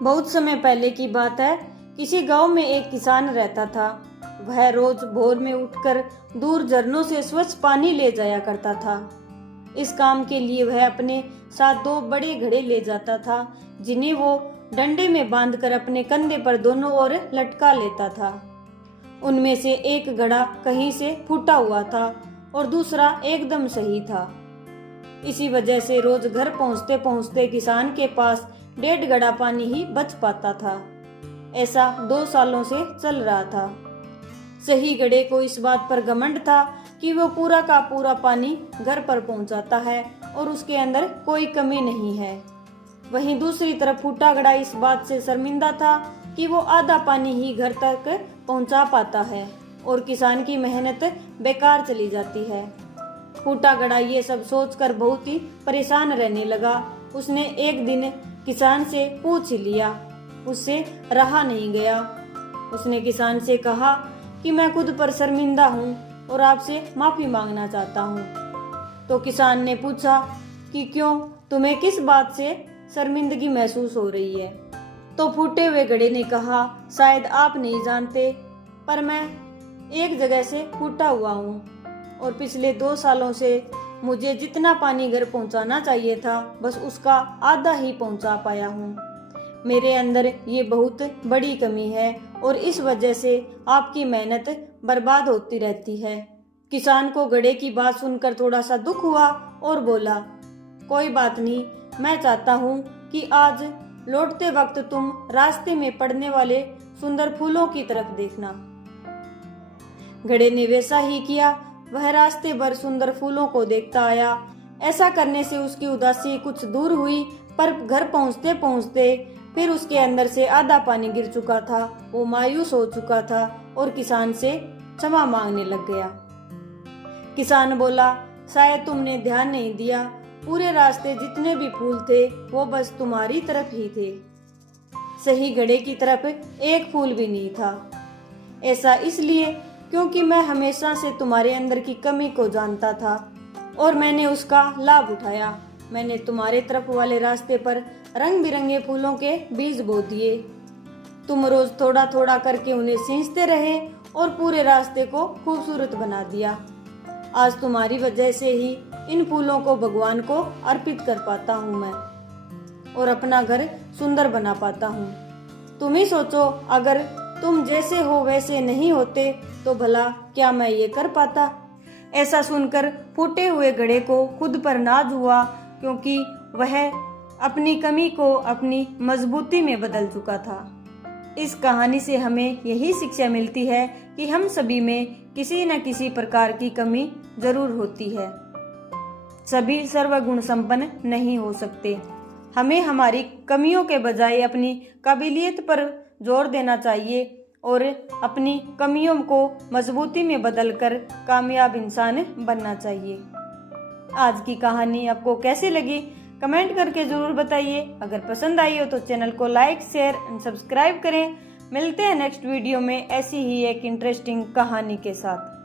बहुत समय पहले की बात है। किसी गांव में एक किसान रहता था। वह रोज भोर में उठकर दूर झरनों से स्वच्छ पानी ले जाया करता था। इस काम के लिए वह अपने साथ दो बड़े घड़े ले जाता था, जिन्हें वो डंडे में बांधकर अपने कंधे पर दोनों ओर लटका लेता था। उनमें से एक घड़ा कहीं से फूटा हुआ था और दूसरा एकदम सही था। इसी वजह से रोज घर पहुंचते पहुंचते किसान के पास 1.5 घड़ा पानी ही बच पाता था। ऐसा 2 सालों से चल रहा था। सही घड़े को इस बात पर घमंड था कि वो पूरा का पूरा पानी घर पर पहुंचाता है और उसके अंदर कोई कमी नहीं है। वहीं दूसरी तरफ फूटा घड़ा इस बात से शर्मिंदा था कि वो आधा पानी ही घर तक पहुंचा पाता है और किसान की मेहनत बेकार चली जाती है। फूटा घड़ा ये सब सोचकर बहुत ही परेशान रहने लगा। उसने एक दिन किसान से पूछ लिया, उससे रहा नहीं गया। उसने किसान से कहा कि मैं खुद पर शर्मिंदा हूँ और आपसे माफी मांगना चाहता हूँ। तो किसान ने पूछा कि क्यों, तुम्हें किस बात से शर्मिंदगी महसूस हो रही है? तो फूटे हुए घड़े ने कहा, शायद आप नहीं जानते, पर मैं एक जगह से फूटा हुआ हूँ और पिछले 2 सालों से मुझे जितना पानी घर पहुंचाना चाहिए था, बस उसका आधा ही पहुंचा पाया हूँ। मेरे अंदर ये बहुत बड़ी कमी है और इस वजह से आपकी मेहनत बर्बाद होती रहती है। किसान को घड़े की बात सुनकर थोड़ा सा दुख हुआ और बोला, कोई बात नहीं, मैं चाहता हूँ कि आज लौटते वक्त तुम रास्ते में पड़ने वाले सुंदर फूलों की तरफ देखना। घड़े ने वैसा ही किया। वह रास्ते भर सुंदर फूलों को देखता आया। ऐसा करने से उसकी उदासी कुछ दूर हुई, पर घर पहुंचते पहुंचते फिर उसके अंदर से आधा पानी गिर चुका था। वो मायूस हो चुका था और किसान से क्षमा मांगने लग गया। किसान बोला, शायद तुमने ध्यान नहीं दिया, पूरे रास्ते जितने भी फूल थे वो बस तुम्हारी तरफ ही थे। सही घड़े की तरफ एक फूल भी नहीं था। ऐसा इसलिए क्योंकि मैं हमेशा से तुम्हारे अंदर की कमी को जानता था और मैंने उसका लाभ उठाया। मैंने तुम्हारे तरफ वाले रास्ते पर रंग बिरंगे फूलों के बीज बो दिए। तुम रोज थोड़ा थोड़ा करके उन्हें सींचते रहे और पूरे रास्ते को खूबसूरत बना दिया। आज तुम्हारी वजह से ही इन फूलों को भगवान को अर्पित कर पाता हूँ मैं और अपना घर सुंदर बना पाता हूँ। तुम ही सोचो, अगर तुम जैसे हो वैसे नहीं होते तो भला क्या मैं ये कर पाता? ऐसा सुनकर फूटे हुए घड़े को खुद पर नाज हुआ, क्योंकि वह अपनी कमी को अपनी मजबूती में बदल चुका था। इस कहानी से हमें यही शिक्षा मिलती है कि हम सभी में किसी न किसी प्रकार की कमी जरूर होती है। सभी सर्वगुण संपन्न नहीं हो सकते। हमें हमारी कमियों के बजाय अपनी काबिलियत पर जोर देना चाहिए और अपनी कमियों को मजबूती में बदलकर कामयाब इंसान बनना चाहिए। आज की कहानी आपको कैसी लगी कमेंट करके जरूर बताइए। अगर पसंद आई हो तो चैनल को लाइक, शेयर एंड सब्सक्राइब करें। मिलते हैं नेक्स्ट वीडियो में ऐसी ही एक इंटरेस्टिंग कहानी के साथ।